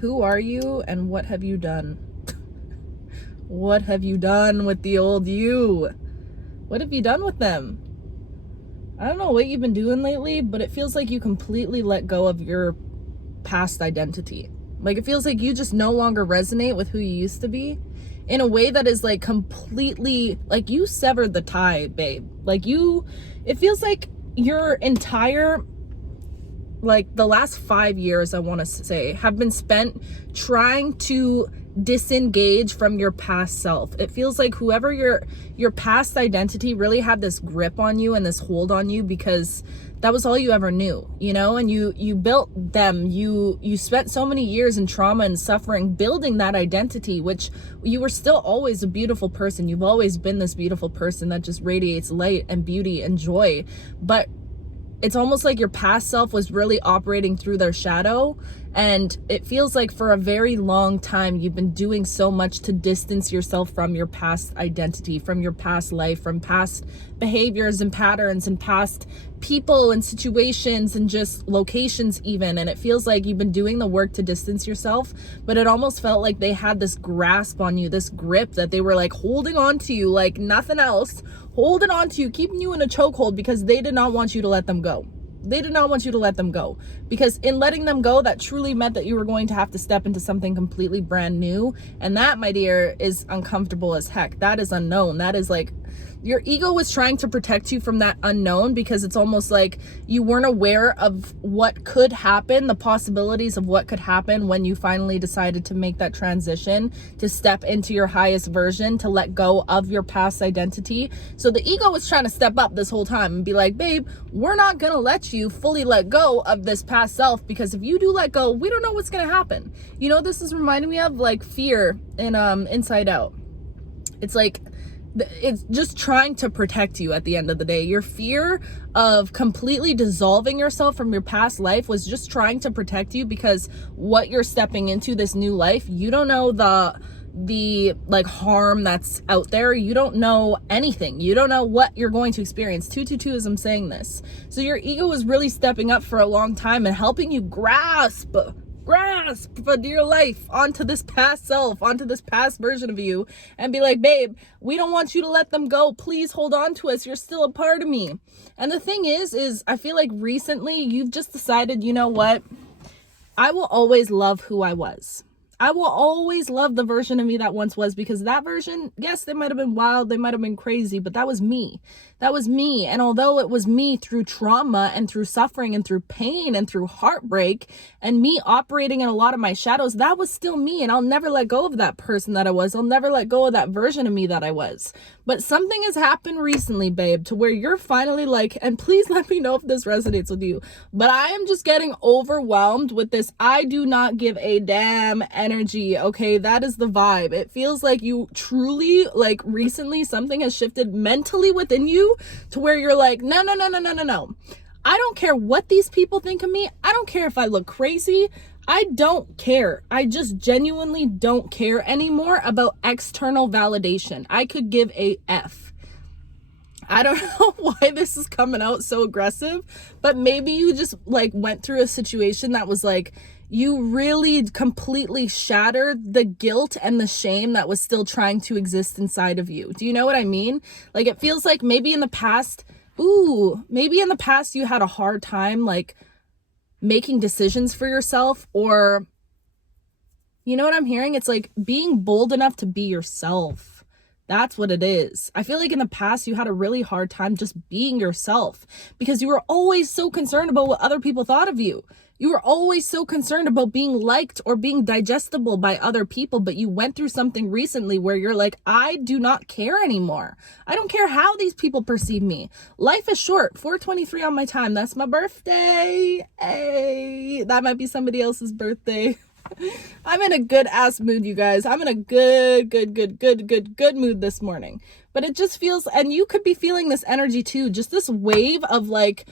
Who are you and what have you done? What have you done with the old you? What have you done with them? I don't know what you've been doing lately, but it feels like you completely let go of your past identity. Like, it feels like you just no longer resonate with who you used to be in a way that is like completely, like, you severed the tie, babe. Like, it feels like your entire, like, the last 5 years, I want to say, have been spent trying to disengage from your past self. It feels like whoever your past identity really had this grip on you and this hold on you because that was all you ever knew, you know? And you built them. You spent so many years in trauma and suffering building that identity, which you were still always a beautiful person. You've always been this beautiful person that just radiates light and beauty and joy. But it's almost like your past self was really operating through their shadow. And it feels like for a very long time, you've been doing so much to distance yourself from your past identity, from your past life, from past behaviors and patterns and past people and situations and just locations even. And it feels like you've been doing the work to distance yourself, but it almost felt like they had this grasp on you, this grip that they were like holding on to you like nothing else, holding on to you, keeping you in a chokehold because they did not want you to let them go. They did not want you to let them go, because in letting them go, that truly meant that you were going to have to step into something completely brand new. And that, my dear, is uncomfortable as heck. That is unknown. That is like, your ego was trying to protect you from that unknown, because it's almost like you weren't aware of what could happen, the possibilities of what could happen when you finally decided to make that transition, to step into your highest version, to let go of your past identity. So the ego was trying to step up this whole time and be like, babe, we're not going to let you fully let go of this past self, because if you do let go, we don't know what's going to happen. You know, this is reminding me of like fear in Inside Out. It's like, it's just trying to protect you at the end of the day. Your fear of completely dissolving yourself from your past life was just trying to protect you, because what you're stepping into, this new life, you don't know the like harm that's out there. You don't know anything. You don't know what you're going to experience. 222 as I'm saying this. So your ego was really stepping up for a long time and helping you grasp for dear life onto this past self, onto this past version of you, and be like, babe, we don't want you to let them go. Please hold on to us. You're still a part of me. And the thing is I feel like recently you've just decided, you know what? I will always love who I was. I will always love the version of me that once was, because that version, yes, they might have been wild, they might have been crazy, but that was me. That was me. And although it was me through trauma and through suffering and through pain and through heartbreak and me operating in a lot of my shadows, that was still me. And I'll never let go of that person that I was. I'll never let go of that version of me that I was. But something has happened recently, babe, to where you're finally like, and please let me know if this resonates with you, but I am just getting overwhelmed with this I do not give a damn energy. Okay, that is the vibe. It feels like you truly, like, recently something has shifted mentally within you to where you're like, no. I don't care what these people think of me. I don't care if I look crazy. I don't care. I just genuinely don't care anymore about external validation. I could give a F. I don't know why this is coming out so aggressive, but maybe you just like went through a situation that was like, you really completely shattered the guilt and the shame that was still trying to exist inside of you. Do you know what I mean? Like, it feels like maybe in the past you had a hard time like making decisions for yourself, or you know what I'm hearing? It's like being bold enough to be yourself. That's what it is. I feel like in the past you had a really hard time just being yourself, because you were always so concerned about what other people thought of you. You were always so concerned about being liked or being digestible by other people, but you went through something recently where you're like, I do not care anymore. I don't care how these people perceive me. Life is short. 423 on my time. That's my birthday. Hey, that might be somebody else's birthday. I'm in a good ass mood, you guys. I'm in a good mood this morning. But it just feels, and you could be feeling this energy too, just this wave of like,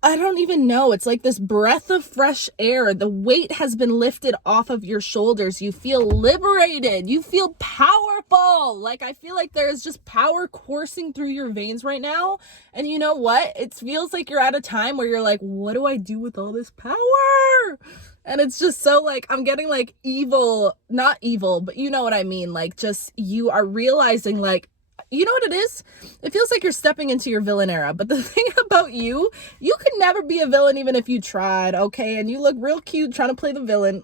I don't even know. It's like this breath of fresh air. The weight has been lifted off of your shoulders. You feel liberated. You feel powerful. Like, I feel like there is just power coursing through your veins right now. And you know what? It feels like you're at a time where you're like, what do I do with all this power? And it's just so like, I'm getting like evil, not evil, but you know what I mean? Like, just you are realizing like, you know what it is? It feels like you're stepping into your villain era. But the thing about you could never be a villain even if you tried, okay? And you look real cute trying to play the villain.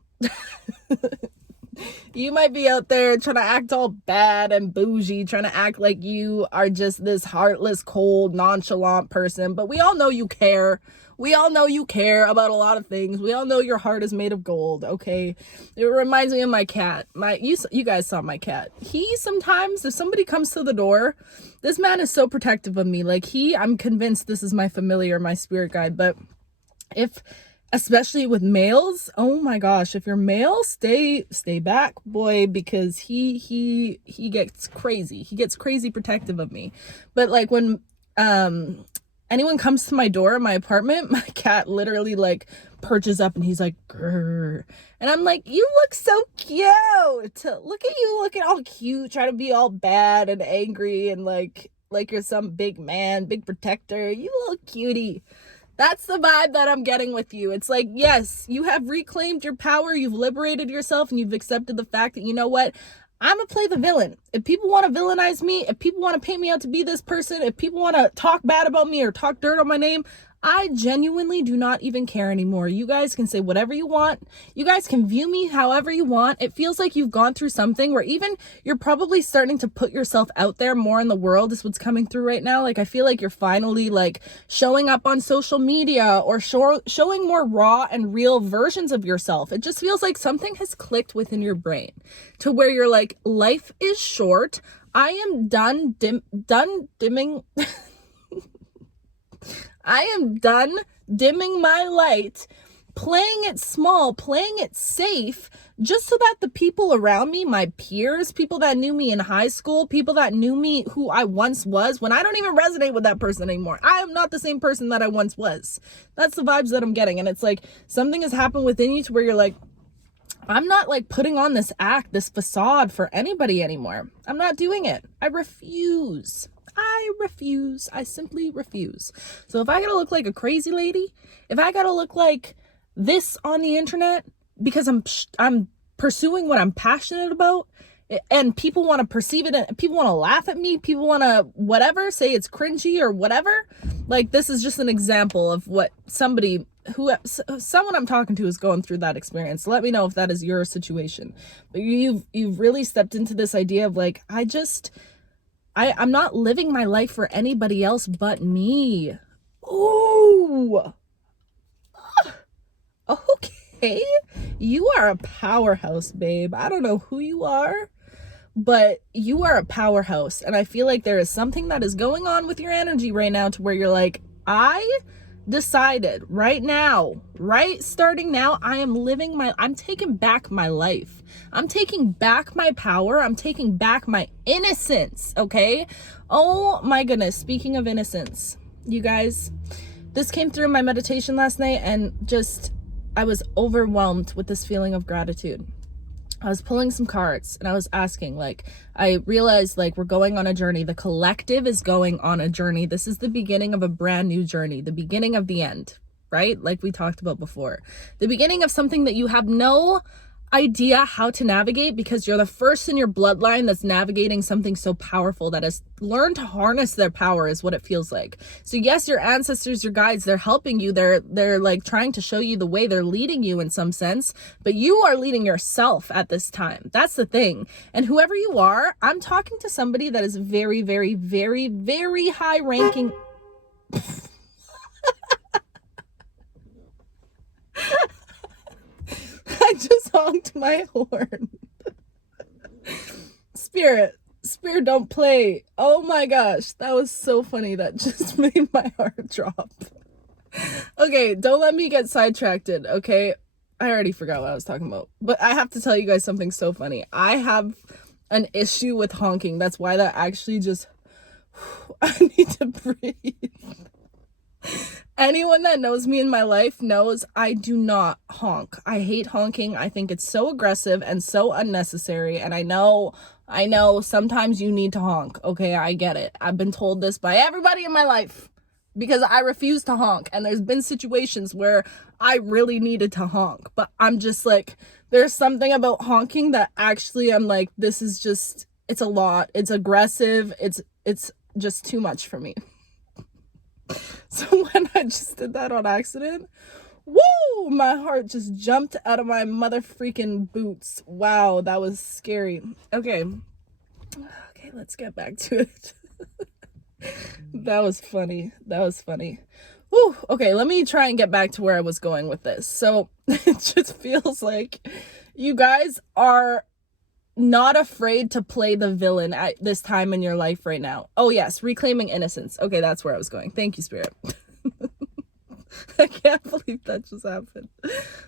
You might be out there trying to act all bad and bougie, trying to act like you are just this heartless, cold, nonchalant person. But we all know you care. We all know you care about a lot of things. We all know your heart is made of gold, okay? It reminds me of my cat. You guys saw my cat. He sometimes, if somebody comes to the door, this man is so protective of me. Like I'm convinced this is my familiar, my spirit guide. But especially with males, oh my gosh, if you're male, stay back, boy, because he gets crazy. He gets crazy protective of me. But like when anyone comes to my door in my apartment, my cat literally like perches up and he's like, grrr. And I'm like, you look so cute. Look at you looking all cute, trying to be all bad and angry and like you're some big man, big protector. You little cutie. That's the vibe that I'm getting with you. It's like, yes, you have reclaimed your power. You've liberated yourself and you've accepted the fact that, you know what? I'm going to play the villain. If people want to villainize me, if people want to paint me out to be this person, if people want to talk bad about me or talk dirt on my name, I genuinely do not even care anymore. You guys can say whatever you want. You guys can view me however you want. It feels like you've gone through something where even you're probably starting to put yourself out there more in the world is what's coming through right now. Like, I feel like you're finally like showing up on social media or showing more raw and real versions of yourself. It just feels like something has clicked within your brain to where you're like, life is short. I am done dimming. I am done dimming my light, playing it small, playing it safe, just so that the people around me, my peers, people that knew me in high school, people that knew me who I once was, when I don't even resonate with that person anymore. I am not the same person that I once was. That's the vibes that I'm getting. And it's like something has happened within you to where you're like, I'm not like putting on this act, this facade for anybody anymore. I'm not doing it. I refuse. I simply refuse. So if I gotta look like a crazy lady, if I gotta look like this on the internet because I'm pursuing what I'm passionate about, and people want to perceive it, and people want to laugh at me, people want to whatever, say it's cringy or whatever, like this is just an example of what someone I'm talking to is going through that experience. Let me know if that is your situation. But you've really stepped into this idea of like, I'm not living my life for anybody else but me. Ooh. Okay. You are a powerhouse, babe. I don't know who you are, but you are a powerhouse. And I feel like there is something that is going on with your energy right now to where you're like, I decided right now, starting now, I'm taking back my life. I'm taking back my power. I'm taking back my innocence, okay? Oh my goodness, speaking of innocence, you guys, this came through in my meditation last night and I was overwhelmed with this feeling of gratitude. I was pulling some cards and I was asking, like, I realized like we're going on a journey. The collective is going on a journey. This is the beginning of a brand new journey, the beginning of the end, right? Like we talked about before, the beginning of something that you have no idea how to navigate because you're the first in your bloodline that's navigating something so powerful that has learned to harness their power is what it feels like. So yes, your ancestors, your guides, they're helping you. They're like trying to show you the way. They're leading you in some sense, but you are leading yourself at this time. That's the thing. And whoever you are, I'm talking to somebody that is very, very, very, very high ranking. I just honked my horn. Spirit, don't play. Oh my gosh, that was so funny. That just made my heart drop. Okay, don't let me get sidetracked, okay? I already forgot what I was talking about. But I have to tell you guys something so funny. I have an issue with honking. That's why that actually just... I need to breathe. Anyone that knows me in my life knows I do not honk. I hate honking. I think it's so aggressive and so unnecessary. And I know sometimes you need to honk. Okay, I get it. I've been told this by everybody in my life because I refuse to honk. And there's been situations where I really needed to honk. But I'm just like, there's something about honking that actually I'm like, this is just, it's a lot. It's aggressive. It's just too much for me. So when I just did that on accident, woo, my heart just jumped out of my mother freaking boots. Wow, that was scary. Okay, let's get back to it. That was funny. Woo, okay, let me try and get back to where I was going with this. So it just feels like you guys are not afraid to play the villain at this time in your life right now. Oh yes, reclaiming innocence. Okay, that's where I was going. Thank you, Spirit. I can't believe that just happened.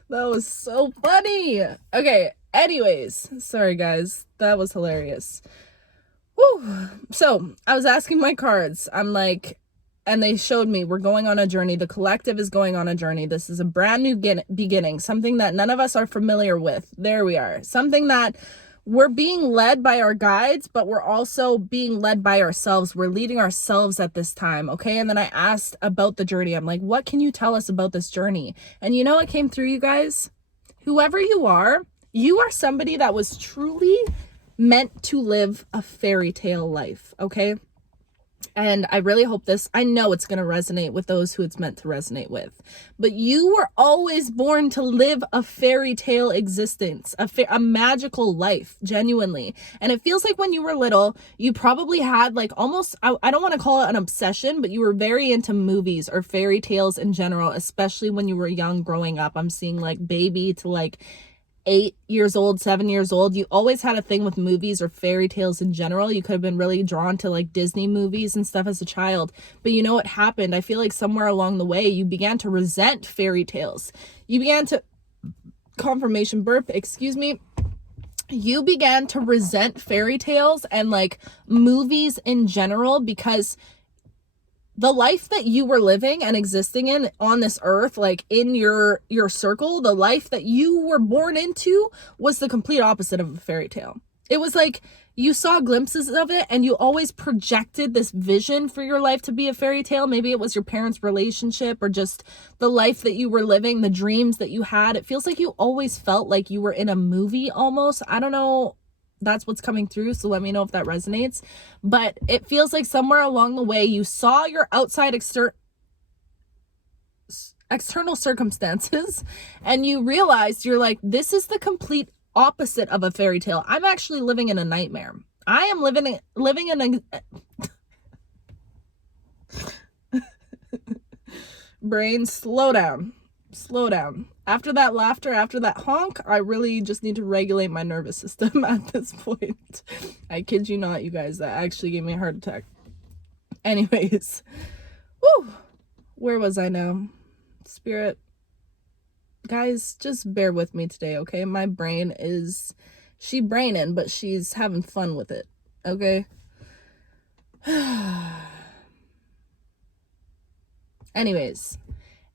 That was so funny. Okay, anyways, sorry guys, that was hilarious. Woo. So I was asking my cards, I'm like, and they showed me we're going on a journey. The collective is going on a journey. This is a brand new beginning, something that none of us are familiar with. There we are. Something that we're being led by our guides, but we're also being led by ourselves. We're leading ourselves at this time, okay? And then I asked about the journey. I'm like, what can you tell us about this journey? And you know what came through, you guys? Whoever you are somebody that was truly meant to live a fairy tale life, okay? And I really hope I know it's going to resonate with those who it's meant to resonate with. But you were always born to live a fairy tale existence, a magical life, genuinely. And it feels like when you were little, you probably had like almost, I don't want to call it an obsession, but you were very into movies or fairy tales in general, especially when you were young growing up. I'm seeing like baby to like 8 years old, 7 years old, you always had a thing with movies or fairy tales in general. You could have been really drawn to like Disney movies and stuff as a child. But you know what happened? I feel like somewhere along the way, you began to resent fairy tales. You began to, confirmation burp, excuse me. You began to resent fairy tales and like movies in general because the life that you were living and existing in on this earth, like in your circle, the life that you were born into was the complete opposite of a fairy tale. It was like you saw glimpses of it and you always projected this vision for your life to be a fairy tale. Maybe it was your parents' relationship or just the life that you were living, the dreams that you had. It feels like you always felt like you were in a movie almost. I don't know. That's what's coming through, so let me know if that resonates. But it feels like somewhere along the way you saw your outside external circumstances and you realized you're like, this is the complete opposite of a fairy tale. I'm actually living in a nightmare. I am living in a brain, slow down. After that laughter, after that honk, I really just need to regulate my nervous system at this point. I kid you not, you guys, that actually gave me a heart attack. Anyways, whew, where was I now? Spirit, guys, just bear with me today, okay? My brain is, she braining, but she's having fun with it, okay? Anyways,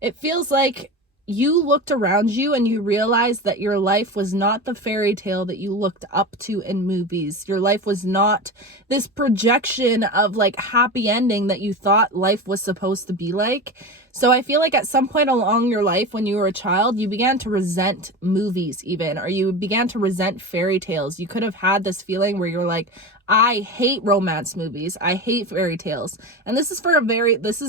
it feels like you looked around you and you realized that your life was not the fairy tale that you looked up to in movies. Your life was not this projection of like happy ending that you thought life was supposed to be like. So I feel like at some point along your life when you were a child, you began to resent movies even, or you began to resent fairy tales. You could have had this feeling where you're like, I hate romance movies. I hate fairy tales. And this is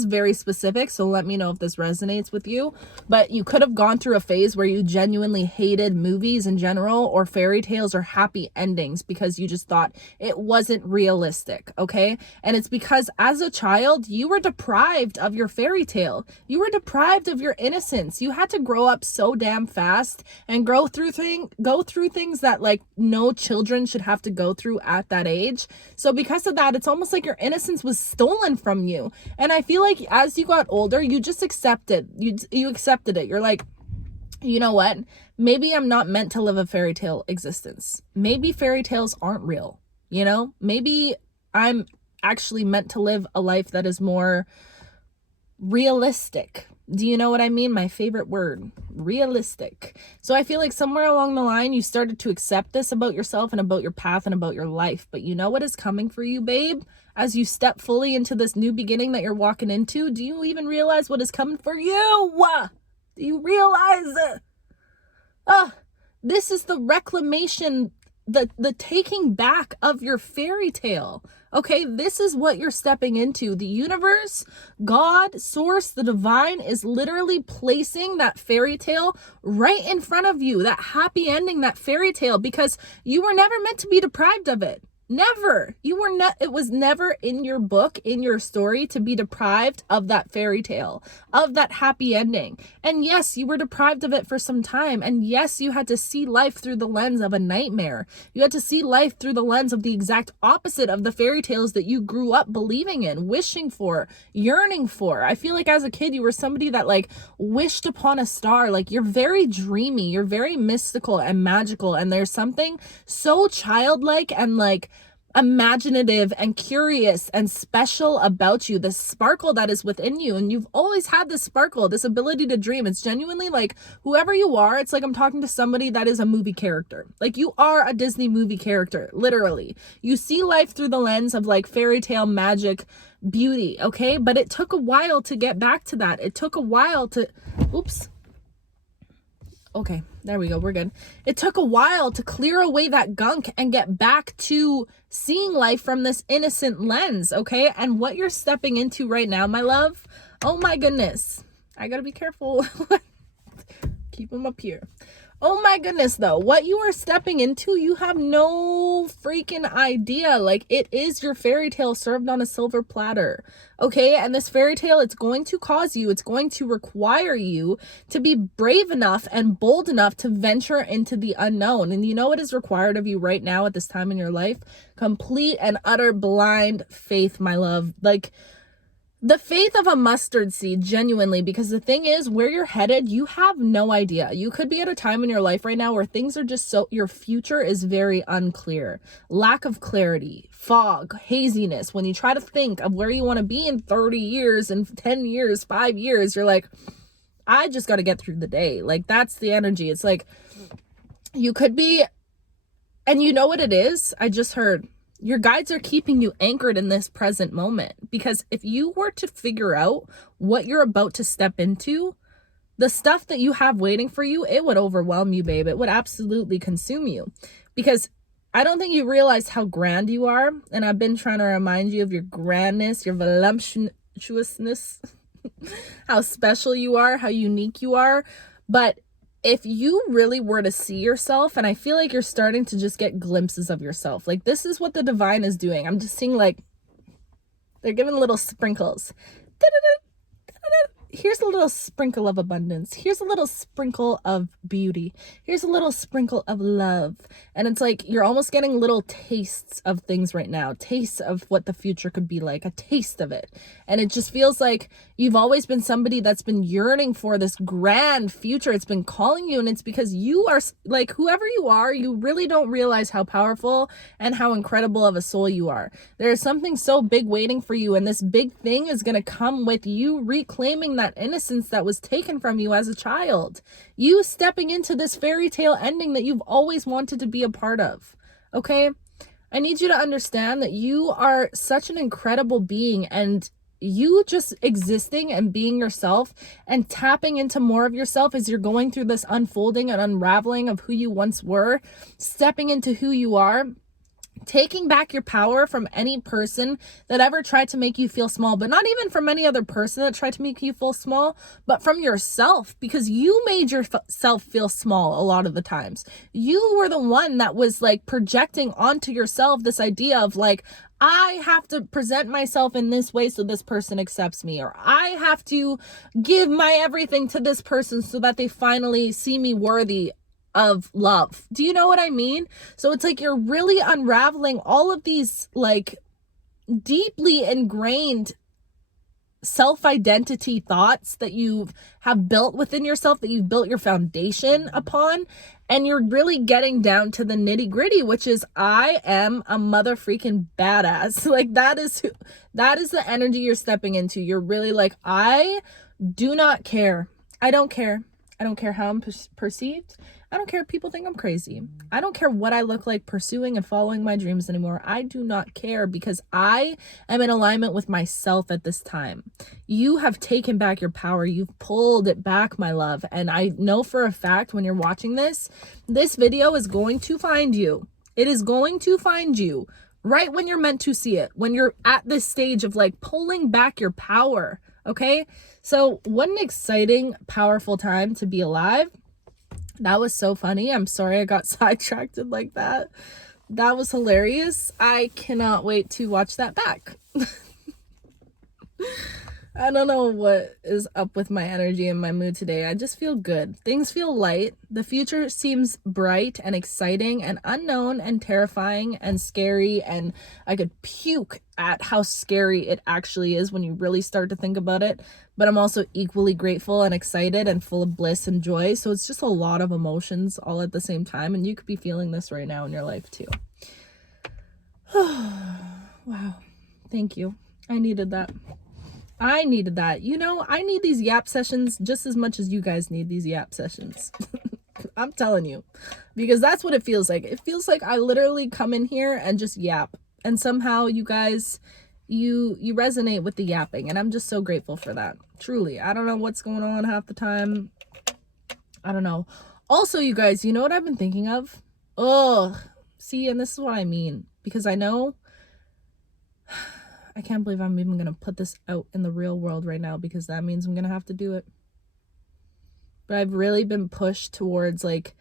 very specific, so let me know if this resonates with you. But you could have gone through a phase where you genuinely hated movies in general or fairy tales or happy endings because you just thought it wasn't realistic, okay? And it's because as a child, you were deprived of your fairy tale. You were deprived of your innocence. You had to grow up so damn fast and go through things that like no children should have to go through at that age. So because of that, it's almost like your innocence was stolen from you. And I feel like as you got older, you just accepted. You accepted it. You're like, you know what? Maybe I'm not meant to live a fairy tale existence. Maybe fairy tales aren't real. You know, maybe I'm actually meant to live a life that is more realistic. Do you know what I mean? My favorite word, realistic. So I feel like somewhere along the line, you started to accept this about yourself and about your path and about your life. But you know what is coming for you, babe? As you step fully into this new beginning that you're walking into, do you even realize what is coming for you? Do you realize it? This is the reclamation, the taking back of your fairy tale. Okay, this is what you're stepping into. The universe, God, source, the divine is literally placing that fairy tale right in front of you, that happy ending, that fairy tale, because you were never meant to be deprived of it. Never. You were not, it was never in your book, in your story, to be deprived of that fairy tale, of that happy ending. And yes, you were deprived of it for some time. And yes, you had to see life through the lens of a nightmare. You had to see life through the lens of the exact opposite of the fairy tales that you grew up believing in, wishing for, yearning for. I feel like as a kid, you were somebody that like wished upon a star. Like you're very dreamy, you're very mystical and magical. And there's something so childlike and like imaginative and curious and special about you, the sparkle that is within you. And you've always had this sparkle, this ability to dream. It's genuinely like whoever you are, it's like I'm talking to somebody that is a movie character. Like you are a Disney movie character, literally. You see life through the lens of like fairy tale magic beauty, okay? But it took a while to get back to that. It took a while to, oops. Okay, there we go. We're good. It took a while to clear away that gunk and get back to seeing life from this innocent lens, okay? And what you're stepping into right now, my love, oh my goodness. I gotta be careful. Keep them up here. Oh my goodness, though, what you are stepping into, you have no freaking idea. Like, it is your fairy tale served on a silver platter, okay? And this fairy tale, it's going to cause you, it's going to require you to be brave enough and bold enough to venture into the unknown. And you know what is required of you right now at this time in your life? Complete and utter blind faith, my love. Like, the faith of a mustard seed, genuinely, because the thing is, where you're headed, you have no idea. You could be at a time in your life right now where things are just so, your future is very unclear. Lack of clarity, fog, haziness. When you try to think of where you want to be in 30 years, in 10 years, 5 years, you're like, I just got to get through the day. Like, that's the energy. It's like, you could be, and you know what it is? I just heard, your guides are keeping you anchored in this present moment, because if you were to figure out what you're about to step into, the stuff that you have waiting for you, it would overwhelm you, babe. It would absolutely consume you, because I don't think you realize how grand you are. And I've been trying to remind you of your grandness, your voluptuousness, how special you are, how unique you are. But if you really were to see yourself, and I feel like you're starting to just get glimpses of yourself, like this is what the divine is doing. I'm just seeing like they're giving little sprinkles. Here's a little sprinkle of abundance. Here's a little sprinkle of beauty. Here's a little sprinkle of love. And it's like you're almost getting little tastes of things right now, tastes of what the future could be like, a taste of it. And it just feels like you've always been somebody that's been yearning for this grand future. It's been calling you, and it's because you are like, whoever you are, you really don't realize how powerful and how incredible of a soul you are. There is something so big waiting for you, and this big thing is going to come with you reclaiming that innocence that was taken from you as a child. You stepping into this fairy tale ending that you've always wanted to be a part of. Okay? I need you to understand that you are such an incredible being, and you just existing and being yourself and tapping into more of yourself as you're going through this unfolding and unraveling of who you once were, stepping into who you are, taking back your power from any person that ever tried to make you feel small, but not even from any other person that tried to make you feel small, but from yourself, because you made yourself feel small a lot of the times. You were the one that was like projecting onto yourself this idea of like, I have to present myself in this way so this person accepts me, or I have to give my everything to this person so that they finally see me worthy of love. Do you know what I mean? So it's like you're really unraveling all of these like deeply ingrained self-identity thoughts that you have built within yourself, that you've built your foundation upon, and you're really getting down to the nitty-gritty, which is I am a mother freaking badass. Like that is the energy you're stepping into. You're really like, I do not care. I don't care. I don't care how I'm perceived. I don't care if people think I'm crazy. I don't care what I look like pursuing and following my dreams anymore. I do not care, because I am in alignment with myself at this time. You have taken back your power. You've pulled it back, my love. And I know for a fact when you're watching this video is going to find you. It is going to find you right when you're meant to see it, when you're at this stage of like pulling back your power. Okay? So what an exciting, powerful time to be alive. That was so funny. I'm sorry I got sidetracked like that. That was hilarious. I cannot wait to watch that back. I don't know what is up with my energy and my mood today. I just feel good. Things feel light. The future seems bright and exciting and unknown and terrifying and scary. And I could puke at how scary it actually is when you really start to think about it. But I'm also equally grateful and excited and full of bliss and joy. So it's just a lot of emotions all at the same time. And you could be feeling this right now in your life too. Wow. Thank you. I needed that. I needed that. You know, I need these yap sessions just as much as you guys need these yap sessions. I'm telling you, because that's what it feels like. It feels like I literally come in here and just yap, and somehow you guys, you resonate with the yapping, and I'm just so grateful for that. Truly. I don't know what's going on half the time. I don't know. Also, you guys, you know what I've been thinking of? Ugh. See, and this is what I mean, because I know I can't believe I'm even going to put this out in the real world right now, because that means I'm going to have to do it. But I've really been pushed towards like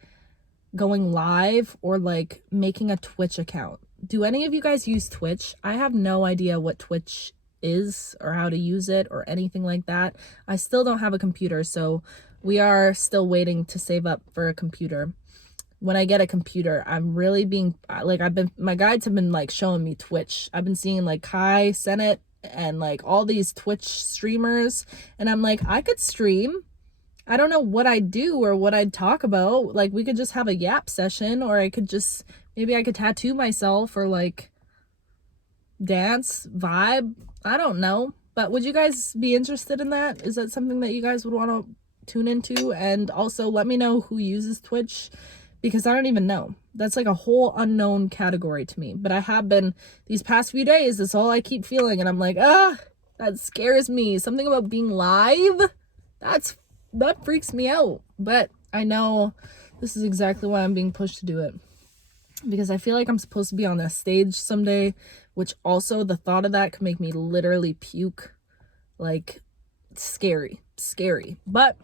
going live or like making a Twitch account. Do any of you guys use Twitch? I have no idea what Twitch is or how to use it or anything like that. I still don't have a computer, so we are still waiting to save up for a computer. When I get a computer, I'm really being like, my guides have been like showing me Twitch. I've been seeing like Kai Senate and like all these Twitch streamers, and I'm like, I could stream. I don't know what I'd do or what I'd talk about. Like, we could just have a yap session, or I could just, maybe I could tattoo myself or like dance, vibe. I don't know. But would you guys be interested in that? Is that something that you guys would want to tune into? And also let me know who uses Twitch, because I don't even know. That's like a whole unknown category to me. But I have been, these past few days, that's all I keep feeling. And I'm like, that scares me. Something about being live, that freaks me out. But I know this is exactly why I'm being pushed to do it. Because I feel like I'm supposed to be on a stage someday, which also the thought of that could make me literally puke. Like, scary. But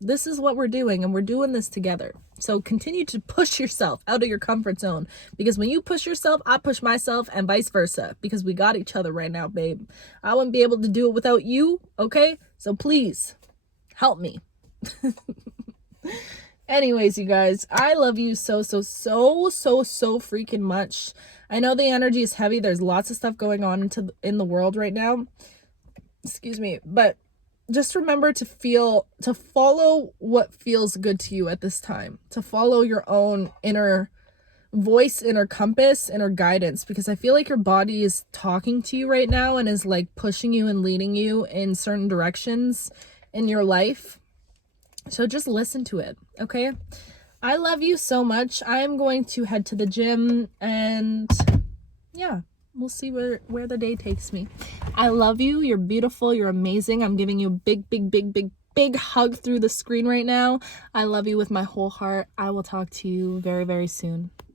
this is what we're doing, and we're doing this together. So continue to push yourself out of your comfort zone, because when you push yourself, I push myself, and vice versa, because we got each other right now, babe. I wouldn't be able to do it without you, okay? So please help me. Anyways, you guys, I love you so freaking much. I know the energy is heavy. There's lots of stuff going on in the world right now. Excuse me, but just remember to follow what feels good to you at this time, to follow your own inner voice, inner compass, inner guidance, because I feel like your body is talking to you right now and is like pushing you and leading you in certain directions in your life. So just listen to it, okay? I love you so much. I'm going to head to the gym, and yeah, we'll see where the day takes me. I love you. You're beautiful. You're amazing. I'm giving you a big hug through the screen right now. I love you with my whole heart. I will talk to you very, very soon.